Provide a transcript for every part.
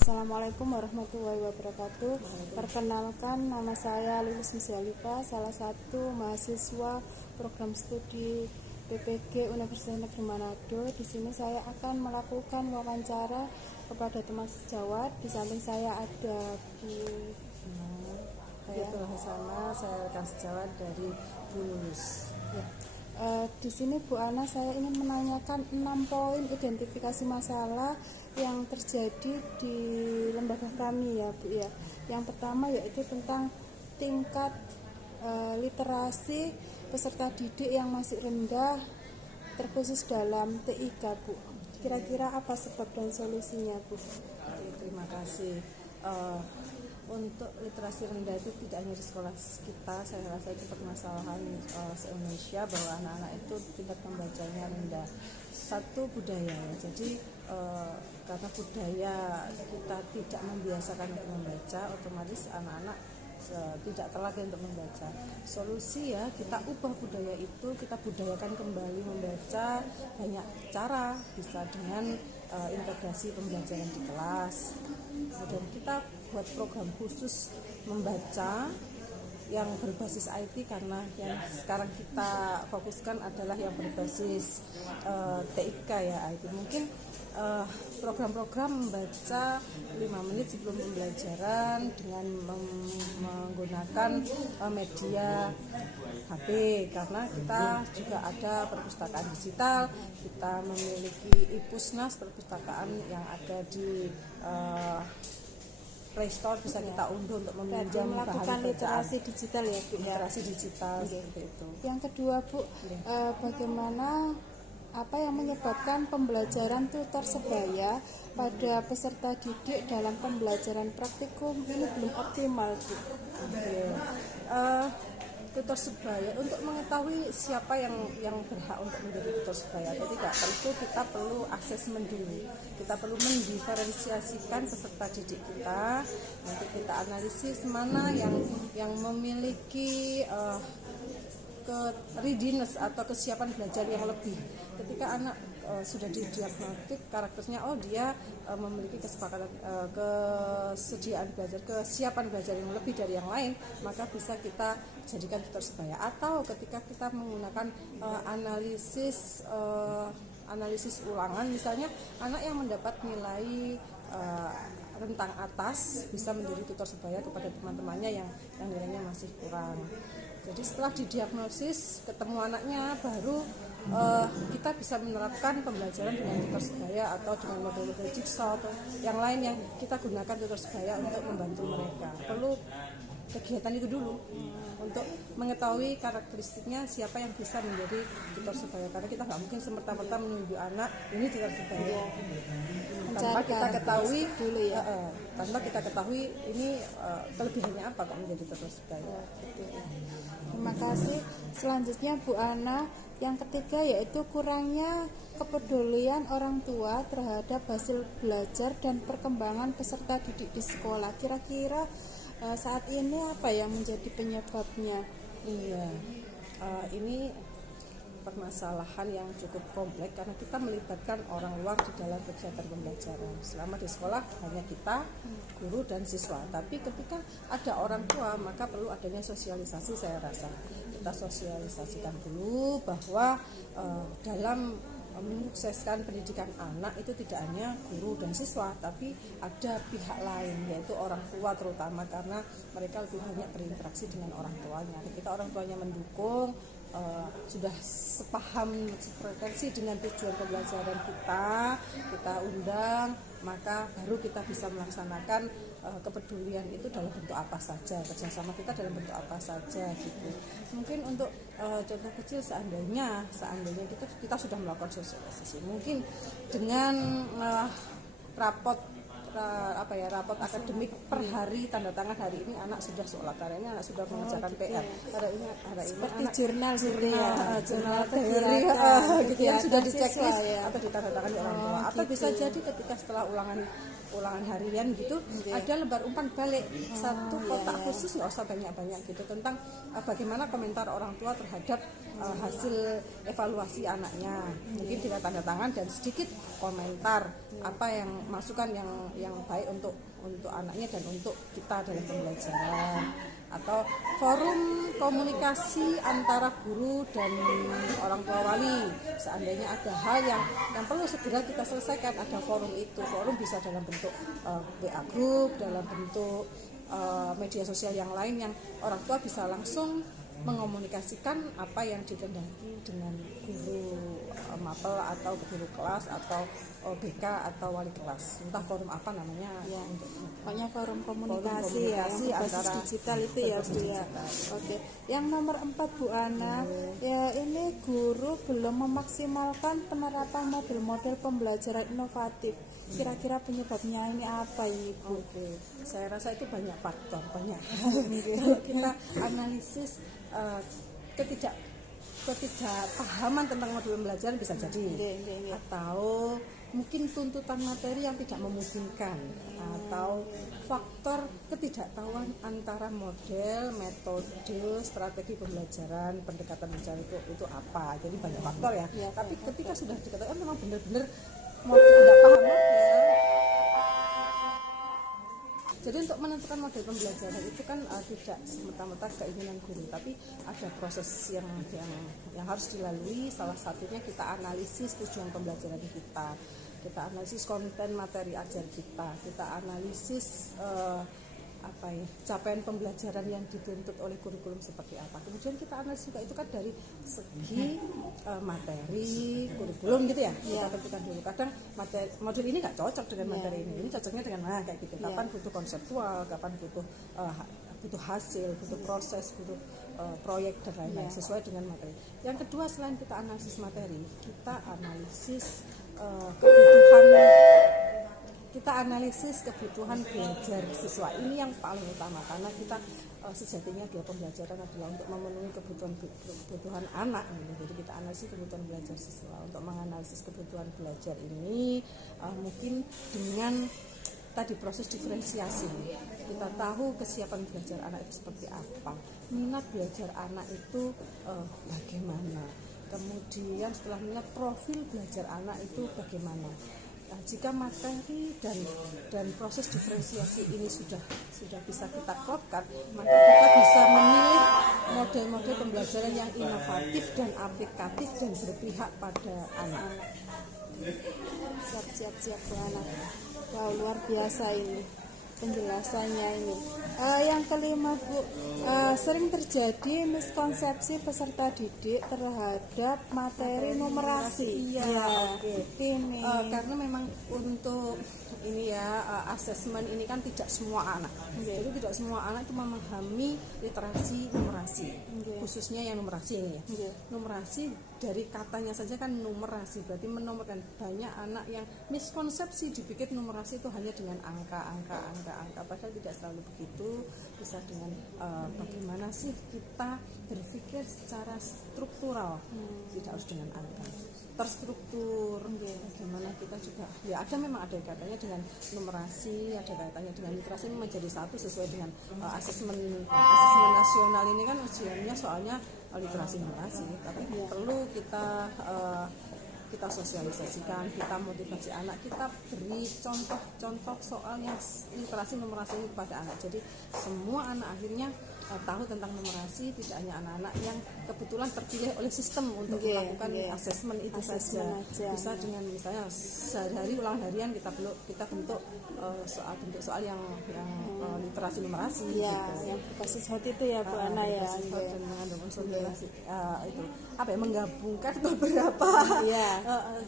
Assalamualaikum warahmatullahi wabarakatuh. Perkenalkan, nama saya Lilis Muzalifa, salah satu mahasiswa program studi PPG Universitas Negeri Manado. Di sini saya akan melakukan wawancara kepada teman sejawat. Di samping saya ada Bu. Saya Tullah Hasana, saya rekan sejawat dari Bu Lulus. Ya. Di sini Bu Ana, saya ingin menanyakan 6 poin identifikasi masalah yang terjadi di lembaga kami ya Bu ya. Yang pertama yaitu tentang tingkat literasi peserta didik yang masih rendah, terkhusus dalam TIK Bu. Kira-kira apa sebab dan solusinya Bu? Terima kasih. Untuk literasi rendah itu tidak hanya di sekolah kita, saya rasa itu permasalahan se-Indonesia bahwa anak-anak itu tingkat pembacanya rendah. Satu budaya ya, jadi karena budaya kita tidak membiasakan untuk membaca, otomatis anak-anak tidak terlatih untuk membaca. Solusi ya, kita ubah budaya itu, kita budayakan kembali membaca. Banyak cara, bisa dengan integrasi pembelajaran di kelas. Kemudian kita buat program khusus membaca yang berbasis IT, karena yang sekarang kita fokuskan adalah yang berbasis TIK ya, IT. Mungkin program-program membaca 5 menit sebelum pembelajaran dengan menggunakan media HP, karena kita juga ada perpustakaan digital, kita memiliki iPusnas, perpustakaan yang ada di Play Store, bisa kita unduh untuk meminjam melakukan literasi digital ya Bu. Literasi digital seperti itu. Yang kedua Bu, bagaimana apa yang menyebabkan pembelajaran tutor sebaya pada peserta didik dalam pembelajaran praktikum ini belum optimal Bu? Tutor sebaya, untuk mengetahui siapa yang berhak untuk menjadi tutor sebaya atau tidak, tentu kita perlu asesmen dulu. Kita perlu mendiferensiasikan peserta didik kita. Nanti kita analisis mana yang memiliki readiness atau kesiapan belajar yang lebih. Ketika anak sudah didiagnostik karakternya, dia memiliki kesediaan belajar, kesiapan belajar yang lebih dari yang lain, maka bisa kita jadikan tutor sebaya. Atau ketika kita menggunakan analisis ulangan, misalnya anak yang mendapat nilai rentang atas bisa menjadi tutor sebaya kepada teman-temannya yang nilainya masih kurang. Jadi setelah didiagnosis, ketemu anaknya, baru kita bisa menerapkan pembelajaran dengan tutor sebaya atau dengan model-model jigsaw atau yang lain yang kita gunakan tutor sebaya untuk membantu mereka. Perlu kegiatan itu dulu untuk mengetahui karakteristiknya siapa yang bisa menjadi tutor sebaya, karena kita nggak mungkin semerta-merta menunjuk anak ini tutor sebaya tanpa kita ketahui dulu ya, tanpa kita ketahui ini kelebihannya apa kok menjadi tutor sebaya. Terima kasih. Selanjutnya Bu Ana, yang ketiga yaitu kurangnya kepedulian orang tua terhadap hasil belajar dan perkembangan peserta didik di sekolah. Kira-kira saat ini apa yang menjadi penyebabnya? Iya, ini permasalahan yang cukup kompleks karena kita melibatkan orang luar di dalam kegiatan pembelajaran. Selama di sekolah hanya kita, guru dan siswa. Tapi ketika ada orang tua, maka perlu adanya sosialisasi. Saya rasa kita sosialisasikan dulu bahwa dalam menyukseskan pendidikan anak itu tidak hanya guru dan siswa, tapi ada pihak lain, yaitu orang tua terutama, karena mereka lebih banyak berinteraksi dengan orang tuanya. Ketika orang tuanya mendukung, sudah sepaham, sefrekuensi dengan tujuan pembelajaran kita undang, maka baru kita bisa melaksanakan kepedulian itu dalam bentuk apa saja, kerjasama kita dalam bentuk apa saja gitu. Mungkin untuk contoh kecil, seandainya kita sudah melakukan sosialisasi, mungkin dengan rapot akademik per hari, tanda tangan hari ini anak sudah sholat, hari ini anak sudah mengerjakan PR, hari ini seperti anak jurnal diary gitu yang sudah diceklis atau ditanda tangan di orang tua. Atau bisa jadi ketika setelah ulangan ulangan harian gitu, ada lembar umpan balik, satu kotak khusus, nggak usah banyak-banyak gitu, tentang bagaimana komentar orang tua terhadap hasil evaluasi anaknya, mungkin dengan tanda tangan dan sedikit komentar apa yang masukan yang baik untuk anaknya dan untuk kita dalam pembelajaran, atau forum komunikasi antara guru dan orang tua wali. Seandainya ada hal yang perlu segera kita selesaikan, ada forum itu. Forum bisa dalam bentuk WA group, dalam bentuk media sosial yang lain yang orang tua bisa langsung mengomunikasikan apa yang dikehendaki dengan guru mapel atau guru kelas atau BK atau wali kelas, entah forum apa namanya ya. Pokoknya forum komunikasi ya, yang berbasis digital itu ya Bu ya. Oke. Yang nomor 4 Bu Ana, ya ini guru belum memaksimalkan penerapan model-model pembelajaran inovatif. Kira-kira penyebabnya ini apa ini Bu? Oke. Saya rasa itu banyak faktor, banyak. Kalau kita analisis ketidakpahaman tentang model pembelajaran bisa jadi, atau mungkin tuntutan materi yang tidak memungkinkan, atau faktor ketidaktahuan antara model, metode, strategi pembelajaran, pendekatan pembelajaran itu apa. Jadi banyak faktor ya. Tapi ketika sudah dikatakan memang benar-benar tidak paham model. Jadi untuk menentukan model pembelajaran itu kan tidak semata-mata keinginan guru, tapi ada proses yang harus dilalui. Salah satunya kita analisis tujuan pembelajaran kita analisis konten materi ajar kita analisis capaian pembelajaran yang dituntut oleh kurikulum seperti apa. Kemudian kita analisis juga itu kan dari segi materi, kurikulum gitu ya. Kita tentukan dulu. Kadang model ini nggak cocok dengan materi ini cocoknya dengan mana kayak gitu. Kapan butuh konseptual, kapan butuh hasil, butuh proses, butuh proyek dan lain-lain sesuai dengan materi. Yang kedua, selain kita analisis materi, kita analisis kebutuhan belajar siswa. Ini yang paling utama, karena kita sejatinya adalah pembelajaran adalah untuk memenuhi kebutuhan anak. Jadi kita analisis kebutuhan belajar siswa. Untuk menganalisis kebutuhan belajar ini mungkin dengan tadi proses diferensiasi. Kita tahu kesiapan belajar anak itu seperti apa, minat belajar anak itu bagaimana, kemudian setelah minat, profil belajar anak itu bagaimana. Nah, jika materi dan proses diferensiasi ini sudah bisa kita klopkan, maka kita bisa memilih model-model pembelajaran yang inovatif dan aplikatif dan berpihak pada anak. Siap Bu Ana. Wow, luar biasa ini penjelasannya ini. Yang kelima Bu, sering terjadi miskonsepsi peserta didik terhadap materi numerasi. Ini karena memang untuk ini ya asesmen ini kan tidak semua anak. Jadi tidak semua anak itu memahami literasi numerasi, khususnya yang numerasi ini ya. Numerasi dari katanya saja kan numerasi, berarti menomorkan. Banyak anak yang miskonsepsi dipikir numerasi itu hanya dengan angka, padahal tidak selalu begitu. Bisa dengan bagaimana sih kita berpikir secara struktural, tidak harus dengan angka, terstruktur. Bagaimana kita juga memang ada kaitannya dengan numerasi, ada kaitannya dengan literasi, menjadi satu sesuai dengan asesmen nasional ini kan ujiannya soalnya literasi numerasi, tapi perlu kita sosialisasikan, kita motivasi anak, kita beri contoh soal yang literasi numerasi ini kepada anak. Jadi semua anak akhirnya tahu tentang numerasi, tidak hanya anak-anak yang kebetulan terpilih oleh sistem untuk melakukan asesmen itu saja. Bisa dengan misalnya sehari-hari ulangan harian kita bentuk soal yang literasi numerasi gitu. Yang berbasis hot itu ya Bu Ana ya. Dan mengandung unsur literasi itu menggabungkan beberapa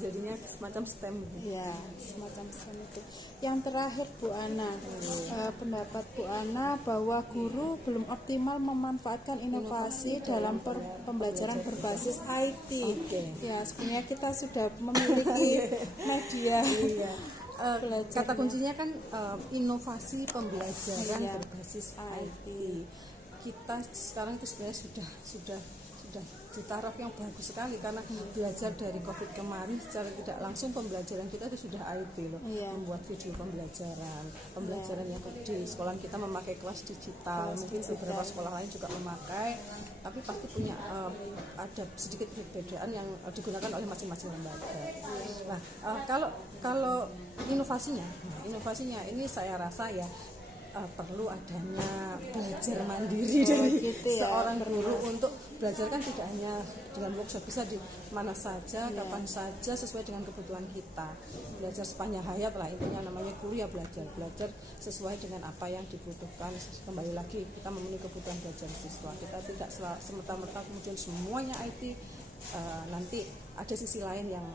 jadinya semacam STEM. Semacam STEM itu. Yang terakhir Bu Ana, pendapat Bu Ana bahwa guru belum optimal memanfaatkan inovasi dalam pembelajaran berbasis IT. Ya, sebenarnya kita sudah memiliki media. Kata kuncinya kan inovasi pembelajaran berbasis IT. Kita sekarang itu sebenarnya sudah sudah di taraf yang bagus sekali karena belajar dari COVID kemarin secara tidak langsung pembelajaran kita itu sudah IT loh. Iya. Membuat video pembelajaran yang di sekolah kita memakai kelas digital, mungkin beberapa sekolah lain juga memakai, tapi pasti punya ada sedikit perbedaan yang digunakan oleh masing-masing lembaga. Nah, kalau inovasinya ini saya rasa ya perlu adanya belajar mandiri dari gitu ya, seorang guru untuk belajar kan tidak hanya dengan workshop, bisa di mana saja, kapan saja sesuai dengan kebutuhan kita. Belajar sepanjang hayat lah, intinya namanya guru ya belajar sesuai dengan apa yang dibutuhkan. Kembali lagi kita memenuhi kebutuhan belajar siswa, kita tidak semerta-merta kemudian semuanya IT, nanti ada sisi lain yang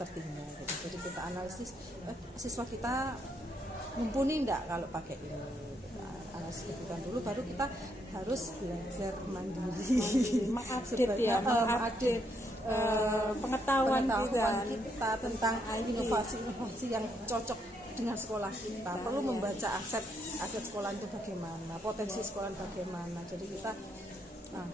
tertinggal gitu. Jadi kita analisis siswa kita mumpuni enggak kalau pakai ini, analisis kebutuhan dulu, baru kita harus belajar mandiri, mengupdate pengetahuan kita tentang inovasi yang cocok dengan sekolah kita. Perlu membaca aset sekolah itu bagaimana, potensi sekolah bagaimana. Jadi kita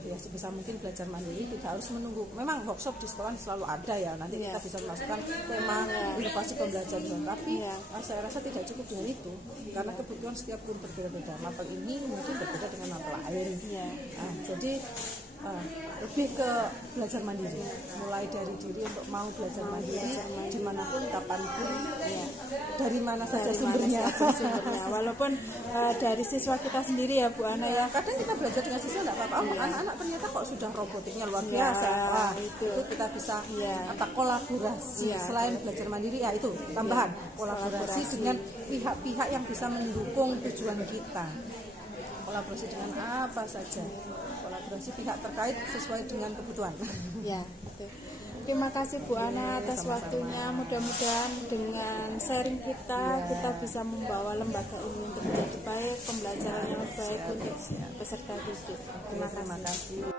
ya sebisa mungkin belajar mandiri, tidak harus menunggu. Memang workshop di sekolah selalu ada ya, nanti kita bisa memasukkan tema inovasi pembelajaran, tapi saya rasa tidak cukup dengan itu karena kebutuhan setiap guru berbeda-beda. Mapel ini mungkin berbeda dengan mapel lain. Jadi lebih ke belajar mandiri, mulai dari diri untuk mau belajar mandiri dimanapun, kapanpun, dari mana saja sumbernya. Walaupun dari siswa kita sendiri ya Bu Ana ya. Kadang kita belajar dengan siswa nggak apa-apa. Anak-anak ternyata kok sudah robotiknya luar biasa. Itu kita bisa kolaborasi. Selain belajar mandiri ya itu tambahan kolaborasi dengan pihak-pihak yang bisa mendukung tujuan kita. Kolaborasi dengan apa saja, kolaborasi pihak terkait sesuai dengan kebutuhan. Ya, betul. Terima kasih Bu Ana atas waktunya. Mudah-mudahan dengan sharing kita bisa membawa lembaga ini untuk menjadi baik, pembelajaran yang baik untuk peserta didik. Terima kasih.